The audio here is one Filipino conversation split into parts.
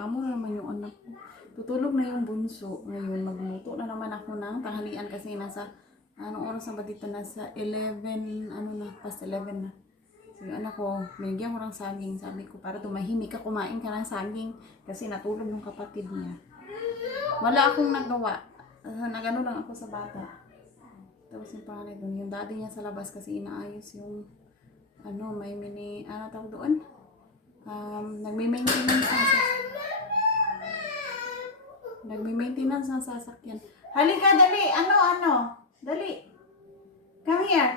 reklamo na naman yung anak ko. Tutulog na yung bunso. Ngayon, magluto na naman ako ng tanghalian kasi nasa, anong oras na ba dito? Nasa 11, past 11 na. So yung anak ko, binigyan ko ng saging. Sabi ko, para tumahimik ka, kumain ka ng saging kasi natulog yung kapatid niya. Wala akong nagawa. Nagano lang ako sa bata. Tapos yung pangalan doon, yung daddy niya sa labas kasi inaayos yung, may mini, tawag doon? Nagme-maintenance ng sasakyan. Halika, dali! Dali! Come here!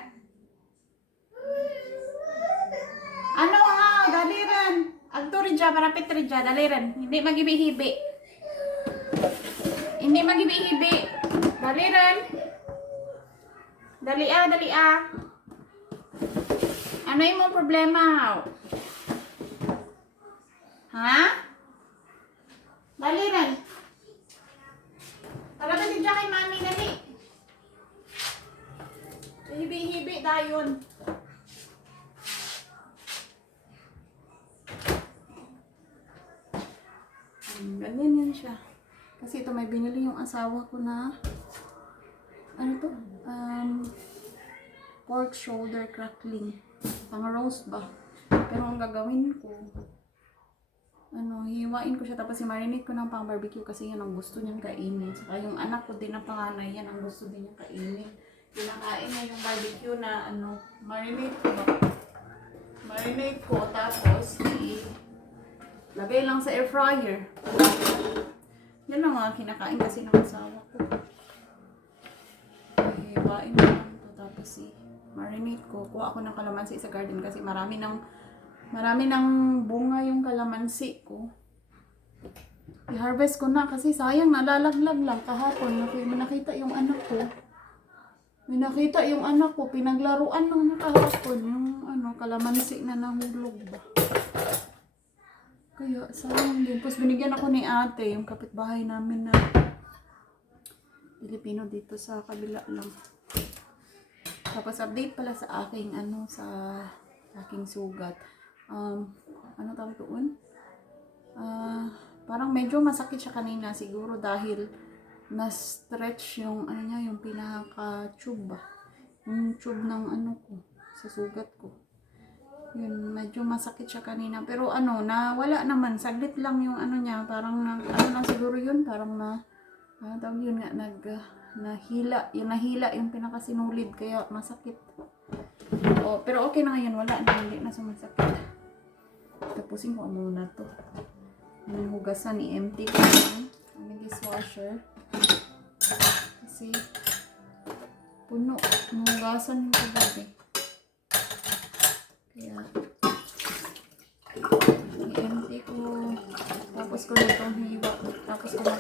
Dali rin! Agturi dya, parapit rin dya, dali rin. Hindi magibihibi. Hindi magibihibi. Dali rin. Dali ah. Ano yung problema? Ha? Dali rin. Tara ka din dyan kay mami, dali. Hibi-hibi dayon. Ganyan yan siya. Kasi ito may binili yung asawa ko na pork shoulder crackling. Pang roast ba? Pero ang gagawin ko, hiwain ko siya tapos i-marinate ko ng pang barbecue kasi yan ang gusto niyang kainin. Saka yung anak ko din na panganay, yan ang gusto din niyang kainin. Kinakain niya yung barbecue na marinate ko tapos lagay lang sa air fryer. Yan lang mga kinakain kasi ng asawa ko. Hiwain ko lang ito tapos marinate ko. Kuha ako ng kalamansi sa garden kasi marami ng bunga yung kalamansi ko. I-harvest ko na kasi sayang nalalaglag lang kahapon. Nakita yung anak ko. Pinaglaruan ng kahapon yung kalamansi na nahulog ba. Kaya sayang din. Tapos binigyan ako ni ate, yung kapitbahay namin na Pilipino dito sa kabila lang. Tapos update pala sa aking sa aking sugat. Tawag doon? Parang medyo masakit siya kanina siguro dahil na-stretch yung yung pinaka-tube ba? Yung tube ng ko sa sugat ko. Yun, medyo masakit siya kanina. Pero wala naman. Saglit lang yung niya. Parang lang siguro yun. Parang tawag yun nga, nahila yung pinakasinulid. Kaya masakit. Pero okay na ngayon. Wala na. Hindi na sumasakit. Tapusin ko muna to. Yung hugasan i-empty ko ang dishwasher. Kasi puno. Hugasan yung kagabi. Kaya i-empty ko. Tapos ko na itong hiwa. Tapos ko na